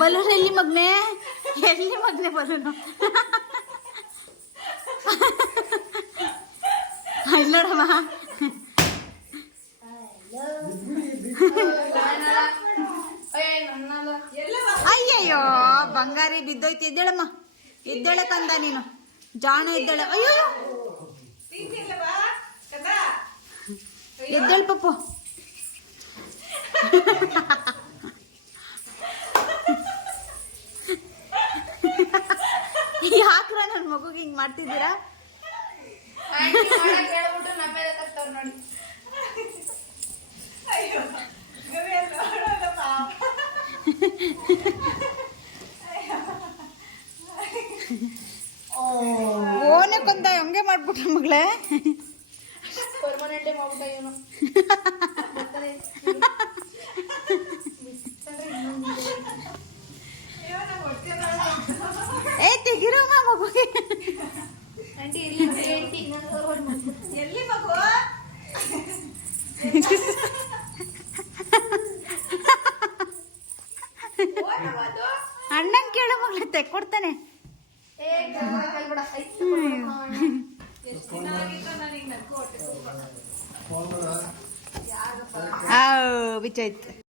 Balloon ಎಲ್ಲಿ ಮಗ್ನೆ balloon ಇಲ್ಲಡಮ್ಮ. ಅಯ್ಯಯ್ಯೋ ಬಂಗಾರಿ ಬಿದ್ದೋಯ್ತು. ಎದ್ದೇಳಮ್ಮ, ಎದ್ದೇಳೆ ಕಂದ ನೀನು, ಜಾಣ ಎದ್ದೇಳೆ. ಅಯ್ಯೋ ಎದ್ದೇಳು ಪಪ್ಪು. ಯಾಕ್ರ ನನ್ನ ಮಗುಗೆ ಹಿಂಗ್ ಮಾಡ್ತಿದ್ದೀರಾ? ಓನೆ ಕೊಂದ ಹಂಗೆ ಮಾಡ್ಬಿಟ್ರ ಮಗಳೇ. ಏ ತೆಗಿರಮ್ಮ ಮಗುಗೆ. ಎಲ್ಲಿ ಮಗು? ಅಣ್ಣನ್ ಕೇಳು ಮಗಳೇ, ತೆಕ್ಕೊಡ್ತಾನೆ. ಬಿಚ್ಚಾಯ್ತು.